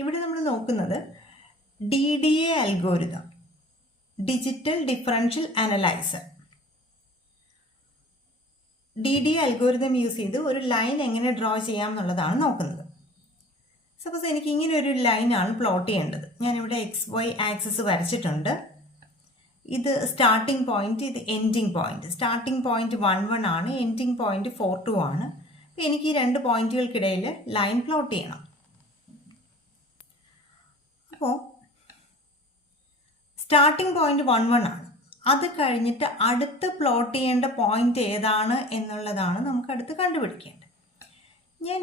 ഇവിടെ നമ്മൾ നോക്കുന്നത് DDA algorithm, digital differential analyser. DDA algorithm use ചെയ്ത് ഒരു ലൈൻ എങ്ങനെ ഡ്രോ ചെയ്യാം എന്നുള്ളതാണ് നോക്കുന്നത്. സപ്പോസ് എനിക്ക് ഇങ്ങനെ ഒരു ലൈനാണ് പ്ലോട്ട് ചെയ്യേണ്ടത്. ഞാനിവിടെ XY ആക്സിസ് വരച്ചിട്ടുണ്ട്. ഇത് സ്റ്റാർട്ടിംഗ് പോയിന്റ്, ഇത് എൻഡിങ് പോയിന്റ്. സ്റ്റാർട്ടിംഗ് പോയിന്റ് 1 ആണ്, എൻഡിങ് പോയിന്റ് 4 ആണ്. അപ്പോൾ എനിക്ക് ഈ രണ്ട് പോയിന്റുകൾക്കിടയിൽ ലൈൻ പ്ലോട്ട് ചെയ്യണം. അപ്പോൾ സ്റ്റാർട്ടിംഗ് പോയിന്റ് 1 ആണ്. അത് കഴിഞ്ഞിട്ട് അടുത്ത് പ്ലോട്ട് ചെയ്യേണ്ട പോയിന്റ് ഏതാണ് എന്നുള്ളതാണ് നമുക്ക് അടുത്ത് കണ്ടുപിടിക്കേണ്ടത്. ഞാൻ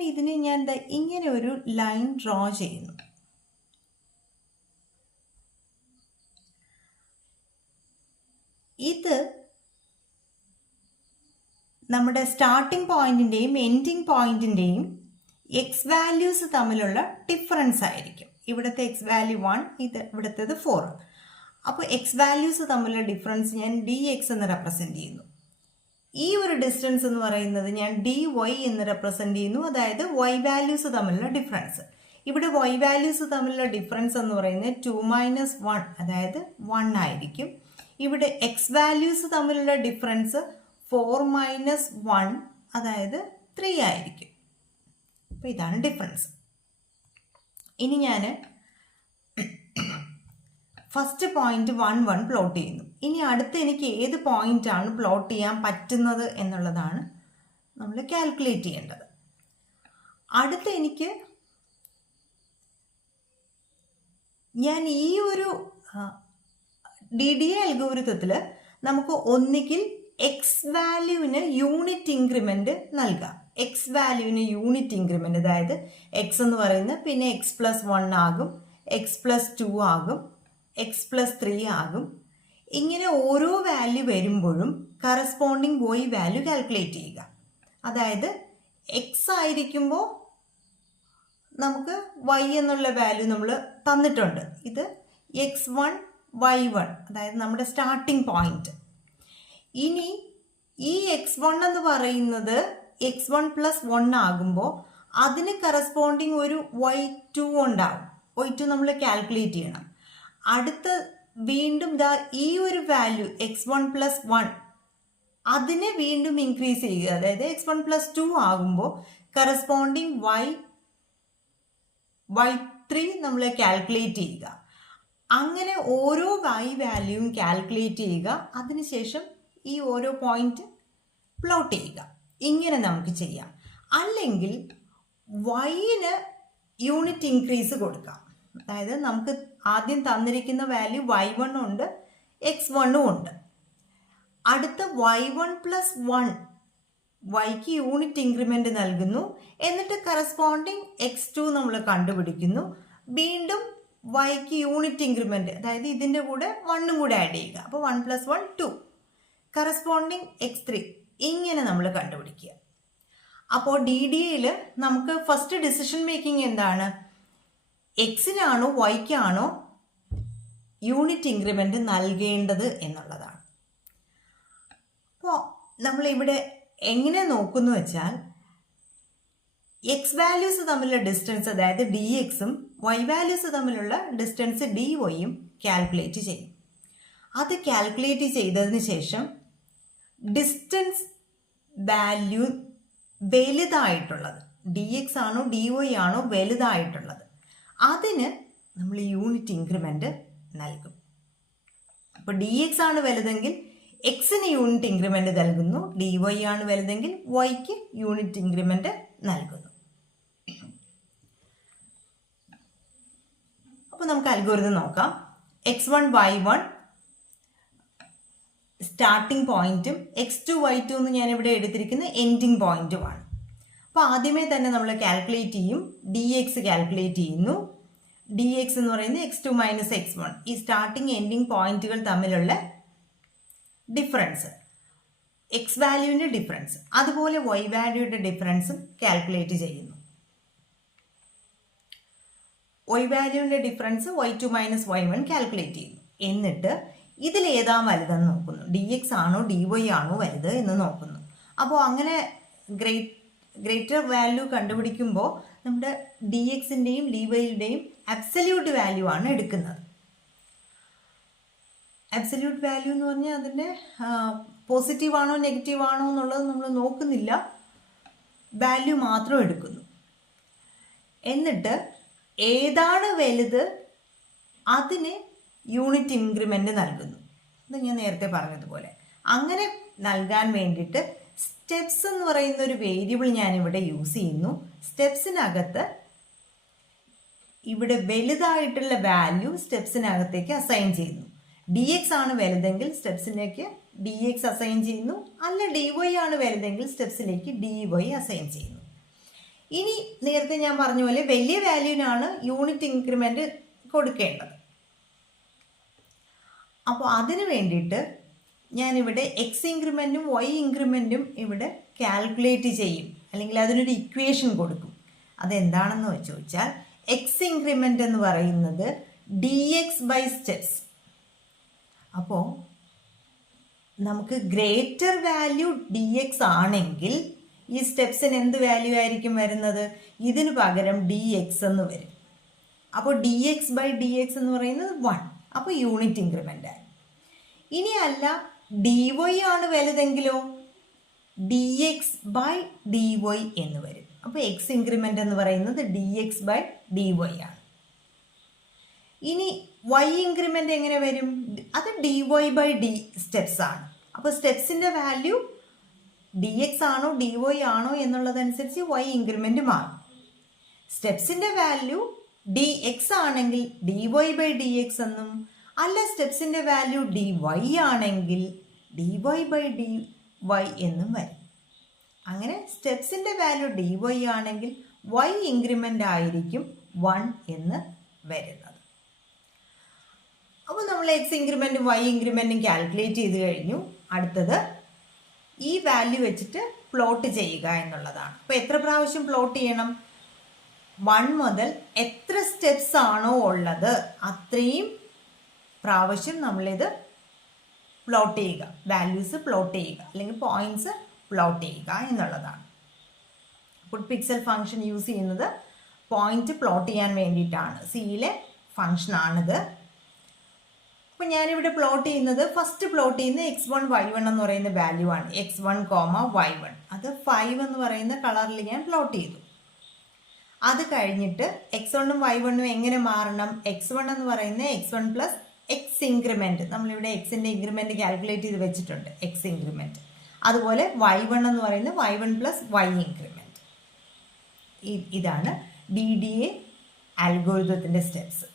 ഇങ്ങനെ ഒരു ലൈൻ ഡ്രോ ചെയ്യുന്നു. ഇത് നമ്മുടെ സ്റ്റാർട്ടിംഗ് പോയിന്റിൻ്റെയും എൻഡിങ് പോയിന്റിൻ്റെയും എക്സ് വാല്യൂസ് തമ്മിലുള്ള ഡിഫറൻസ് ആയിരിക്കും. ഇവിടുത്തെ എക്സ് വാല്യൂ 1, ഇവിടുത്തേത് 4. അപ്പോൾ എക്സ് വാല്യൂസ് തമ്മിലുള്ള ഡിഫറൻസ് ഞാൻ DX എന്ന് റെപ്രസെൻറ്റ് ചെയ്യുന്നു. ഈ ഒരു ഡിസ്റ്റൻസ് എന്ന് പറയുന്നത് ഞാൻ DY എന്ന് റെപ്രസെൻറ്റ് ചെയ്യുന്നു. അതായത് Y വാല്യൂസ് തമ്മിലുള്ള ഡിഫറൻസ്. ഇവിടെ Y വാല്യൂസ് തമ്മിലുള്ള ഡിഫറൻസ് എന്ന് പറയുന്നത് 2 - 1, അതായത് 1 ആയിരിക്കും. ഇവിടെ എക്സ് വാല്യൂസ് തമ്മിലുള്ള ഡിഫറൻസ് 4 - 1, അതായത് 3 ആയിരിക്കും. അപ്പോൾ ഇതാണ് ഡിഫറൻസ്. ഇനി ഞാൻ ഫസ്റ്റ് പോയിന്റ് 1 1 പ്ലോട്ട് ചെയ്യുന്നു. ഇനി അടുത്ത് എനിക്ക് ഏത് പോയിന്റ് ആണ് പ്ലോട്ട് ചെയ്യാൻ പറ്റുന്നത് എന്നുള്ളതാണ് നമ്മൾ കാൽക്കുലേറ്റ് ചെയ്യേണ്ടത്. അടുത്ത് എനിക്ക് ഞാൻ ഈ ഒരു DDA അൽഗോരിതത്തിൽ നമുക്ക് ഒന്നുകിൽ എക്സ് വാല്യൂവിന് യൂണിറ്റ് ഇൻക്രിമെന്റ് നൽകാം. എക്സ് വാല്യൂവിന് യൂണിറ്റ് ഇൻക്രിമെന്റ്, അതായത് എക്സ് എന്ന് പറയുന്നത് പിന്നെ x+1 ആകും, x+2 ആകും, x+3 ആകും. ഇങ്ങനെ ഓരോ വാല്യൂ വരുമ്പോഴും കറസ്പോണ്ടിങ് Y വാല്യൂ കാൽക്കുലേറ്റ് ചെയ്യുക. അതായത് എക്സ് ആയിരിക്കുമ്പോൾ നമുക്ക് Y എന്നുള്ള വാല്യൂ നമ്മൾ തന്നിട്ടുണ്ട്. ഇത് x1 y1, അതായത് നമ്മുടെ സ്റ്റാർട്ടിംഗ് പോയിന്റ്. ഇനി ഈ x1 എന്ന് പറയുന്നത് x1+1 ആകുമ്പോൾ അതിന് കറസ്പോണ്ടിങ് ഒരു y2 ഉണ്ടാവും. y2 നമ്മൾ കാൽക്കുലേറ്റ് ചെയ്യണം. അടുത്ത വീണ്ടും ഈ ഒരു വാല്യൂ x1+1 അതിനെ വീണ്ടും ഇൻക്രീസ് ചെയ്യുക. അതായത് x1+2 ആകുമ്പോൾ കറസ്പോണ്ടിങ് y3 നമ്മൾ കാൽക്കുലേറ്റ് ചെയ്യുക. അങ്ങനെ ഓരോ Y വാല്യൂവും കാൽക്കുലേറ്റ് ചെയ്യുക. അതിനുശേഷം ഈ ഓരോ പോയിന്റ് പ്ലോട്ട് ചെയ്യുക. ഇങ്ങനെ നമുക്ക് ചെയ്യാം. അല്ലെങ്കിൽ Yന് യൂണിറ്റ് ഇൻക്രീസ് കൊടുക്കാം. അതായത് നമുക്ക് ആദ്യം തന്നിരിക്കുന്ന വാല്യൂ y1 ഉണ്ട്, x1 ഉണ്ട്. അടുത്ത y1+1 Yക്ക് യൂണിറ്റ് ഇൻക്രിമെന്റ് നൽകുന്നു. എന്നിട്ട് കറസ്പോണ്ടിങ് x2 നമ്മൾ കണ്ടുപിടിക്കുന്നു. വീണ്ടും Yക്ക് യൂണിറ്റ് ഇൻക്രിമെന്റ്, അതായത് ഇതിൻ്റെ കൂടെ 1 കൂടെ ആഡ് ചെയ്യുക. അപ്പോൾ 1+1 2, കറസ്പോണ്ടിങ് x3. ഇങ്ങനെ നമ്മൾ കണ്ടുപിടിക്കുക. അപ്പോൾ DDAയിൽ നമുക്ക് ഫസ്റ്റ് ഡിസിഷൻ മേക്കിംഗ് എന്താണ്? എക്സിനാണോ വൈക്കാണോ യൂണിറ്റ് ഇൻക്രിമെന്റ് നൽകേണ്ടത് എന്നുള്ളതാണ്. അപ്പോൾ നമ്മളിവിടെ എങ്ങനെ നോക്കുന്നു വെച്ചാൽ എക്സ് വാല്യൂസ് തമ്മിലുള്ള ഡിസ്റ്റൻസ്, അതായത് DXും Y വാല്യൂസ് തമ്മിലുള്ള ഡിസ്റ്റൻസ് DYയും കാൽക്കുലേറ്റ് ചെയ്യും. അത് കാൽക്കുലേറ്റ് ചെയ്തതിന് ശേഷം ഡിസ്റ്റൻസ് വാല്യൂ വലുതായിട്ടുള്ളത്, DX ആണോ DY ആണോ വലുതായിട്ടുള്ളത്, അതിന് നമ്മൾ യൂണിറ്റ് ഇൻക്രിമെന്റ് നൽകും. അപ്പോൾ DX ആണ് വലുതെങ്കിൽ എക്സിന് യൂണിറ്റ് ഇൻക്രിമെന്റ് നൽകുന്നു, DY ആണ് വലുതെങ്കിൽ Yക്ക് യൂണിറ്റ് ഇൻക്രിമെന്റ് നൽകുന്നു. അപ്പോൾ നമുക്ക് അൽഗോരിതം നോക്കാം. x1 y1 സ്റ്റാർട്ടിംഗ് പോയിന്റും x2 y2 എന്ന് ഞാനിവിടെ എടുത്തിരിക്കുന്ന എൻഡിങ് പോയിന്റുമാണ്. അപ്പോൾ ആദ്യമേ തന്നെ നമ്മൾ കാൽക്കുലേറ്റ് ചെയ്യും. DX കാൽക്കുലേറ്റ് ചെയ്യുന്നു. DX എന്ന് പറയുന്നത് x2 - x1, ഈ സ്റ്റാർട്ടിംഗ് എൻഡിങ് പോയിന്റുകൾ തമ്മിലുള്ള ഡിഫറൻസ്, എക്സ് വാല്യൂവിൻ്റെ ഡിഫറൻസ്. അതുപോലെ Y വാല്യൂയുടെ ഡിഫറൻസും കാൽക്കുലേറ്റ് ചെയ്യുന്നു. Y വാല്യൂവിൻ്റെ ഡിഫറൻസ് y2 - y1 കാൽക്കുലേറ്റ് ചെയ്യുന്നു. എന്നിട്ട് ഇതിൽ ഏതാ വലുതെന്ന് നോക്കുന്നു. DX ആണോ DY ആണോ വലുത് എന്ന് നോക്കുന്നു. അപ്പോൾ അങ്ങനെ ഗ്രേറ്റർ വാല്യൂ കണ്ടുപിടിക്കുമ്പോൾ നമ്മുടെ DXൻ്റെയും DYയുടെയും അബ്സല്യൂട്ട് വാല്യൂ ആണ് എടുക്കുന്നത്. അബ്സല്യൂട്ട് വാല്യൂ എന്ന് പറഞ്ഞാൽ അതിൻ്റെ പോസിറ്റീവ് ആണോ നെഗറ്റീവ് ആണോ എന്നുള്ളത് നമ്മൾ നോക്കുന്നില്ല, വാല്യൂ മാത്രം എടുക്കുന്നു. എന്നിട്ട് ഏതാണ് വലുത് അതിന് യൂണിറ്റ് ഇൻക്രിമെൻ്റ് നൽകുന്നു. അത് ഞാൻ നേരത്തെ പറഞ്ഞതുപോലെ. അങ്ങനെ നൽകാൻ വേണ്ടിയിട്ട് സ്റ്റെപ്സ് എന്ന് പറയുന്ന ഒരു വേരിയബിൾ ഞാനിവിടെ യൂസ് ചെയ്യുന്നു. സ്റ്റെപ്സിനകത്ത് ഇവിടെ വലുതായിട്ടുള്ള വാല്യൂ സ്റ്റെപ്സിനകത്തേക്ക് അസൈൻ ചെയ്യുന്നു. ഡി എക്സ് ആണ് വലുതെങ്കിൽ സ്റ്റെപ്സിലേക്ക് ഡി എക്സ് അസൈൻ ചെയ്യുന്നു, അല്ല ഡി വൈ ആണ് വലുതെങ്കിൽ സ്റ്റെപ്സിലേക്ക് ഡി വൈ അസൈൻ ചെയ്യുന്നു. ഇനി നേരത്തെ ഞാൻ പറഞ്ഞ പോലെ വലിയ വാല്യൂവിനാണ് യൂണിറ്റ് ഇൻക്രിമെൻ്റ് കൊടുക്കേണ്ടത്. അപ്പോൾ അതിന് വേണ്ടിയിട്ട് ഞാനിവിടെ എക്സ് ഇൻക്രിമെൻറ്റും വൈ ഇൻക്രിമെൻറ്റും ഇവിടെ കാൽക്കുലേറ്റ് ചെയ്യും, അല്ലെങ്കിൽ അതിനൊരു ഇക്വേഷൻ കൊടുക്കും. അതെന്താണെന്ന് ചോദിച്ചാൽ എക്സ് ഇൻക്രിമെൻ്റ് എന്ന് പറയുന്നത് ഡി എക്സ് ബൈ സ്റ്റെപ്സ്. അപ്പോൾ നമുക്ക് ഗ്രേറ്റർ വാല്യൂ ഡി എക്സ് ആണെങ്കിൽ ഈ സ്റ്റെപ്സിന് എന്ത് വാല്യൂ ആയിരിക്കും വരുന്നത്? ഇതിന് പകരം ഡി എക്സ് എന്ന് വരും. അപ്പോൾ d X by D x എന്ന് പറയുന്നത് 1. അപ്പോൾ യൂണിറ്റ് ഇൻക്രിമെൻ്റ് ആയി. ഇനി അല്ല ഡി വൈ ആണ് വലുതെങ്കിലോ D X by D Y എന്ന് വരും. അപ്പോൾ എക്സ് ഇൻക്രിമെൻ്റ് എന്ന് പറയുന്നത് D X by D Y ആണ്. ഇനി വൈ ഇൻക്രിമെൻ്റ് എങ്ങനെ വരും? അത് D Y by D steps ആണ്. അപ്പോൾ സ്റ്റെപ്സിൻ്റെ വാല്യൂ ഡി എക്സ് ആണോ ഡി വൈ ആണോ എന്നുള്ളതനുസരിച്ച് വൈ ഇൻക്രിമെൻ്റ് മാറും. സ്റ്റെപ്സിൻ്റെ വാല്യൂ ഡി എക്സ് ആണെങ്കിൽ D Y by D X എന്നും, അല്ല സ്റ്റെപ്സിൻ്റെ വാല്യൂ ഡി വൈ ആണെങ്കിൽ D Y by D Y എന്നും വരും. അങ്ങനെ സ്റ്റെപ്സിൻ്റെ വാല്യൂ ഡി വൈ ആണെങ്കിൽ വൈ ഇൻക്രിമെൻ്റ് ആയിരിക്കും 1 എന്ന് വരുന്നത്. അപ്പോൾ നമ്മൾ എക്സ് ഇൻക്രിമെൻറ്റും വൈ ഇൻക്രിമെൻറ്റും കാൽക്കുലേറ്റ് ചെയ്ത് കഴിഞ്ഞു. അടുത്തത് ഈ വാല്യൂ വെച്ചിട്ട് പ്ലോട്ട് ചെയ്യുക എന്നുള്ളതാണ്. അപ്പോൾ എത്ര പ്രാവശ്യം പ്ലോട്ട് ചെയ്യണം? 1 മുതൽ എത്ര സ്റ്റെപ്സ് ആണോ ഉള്ളത് അത്രയും പ്രാവശ്യം നമ്മളിത് പ്ലോട്ട് ചെയ്യുക, വാല്യൂസ് പ്ലോട്ട് ചെയ്യുക, അല്ലെങ്കിൽ പോയിന്റ്സ് പ്ലോട്ട് ചെയ്യുക എന്നുള്ളതാണ്. പുട്ട് പിക്സൽ ഫംഗ്ഷൻ യൂസ് ചെയ്യുന്നത് പോയിന്റ് പ്ലോട്ട് ചെയ്യാൻ വേണ്ടിയിട്ടാണ്. സിയിലെ ഫംഗ്ഷനാണിത്. അപ്പോൾ ഞാനിവിടെ പ്ലോട്ട് ചെയ്യുന്നത്, ഫസ്റ്റ് പ്ലോട്ട് ചെയ്യുന്ന x1 y1 എന്ന് പറയുന്ന വാല്യൂ ആണ്. x1, y1 അത് 5 എന്ന് പറയുന്ന കളറിൽ ഞാൻ പ്ലോട്ട് ചെയ്തു. അത് കഴിഞ്ഞിട്ട് x1ഉം y1ഉം എങ്ങനെ മാറണം? x1 എന്ന് പറയുന്ന x1 പ്ലസ് എക്സ് ഇൻക്രിമെൻറ്റ്, നമ്മളിവിടെ എക്സിൻ്റെ ഇൻക്രിമെൻറ്റ് കാൽക്കുലേറ്റ് ചെയ്ത് വെച്ചിട്ടുണ്ട്, എക്സ് ഇൻക്രിമെൻറ്റ്. അതുപോലെ y1 എന്ന് പറയുന്നത് y1 പ്ലസ് y ഇൻക്രിമെൻറ്റ്. ഇതാണ് DDA അൽഗോരിതത്തിൻ്റെ സ്റ്റെപ്സ്.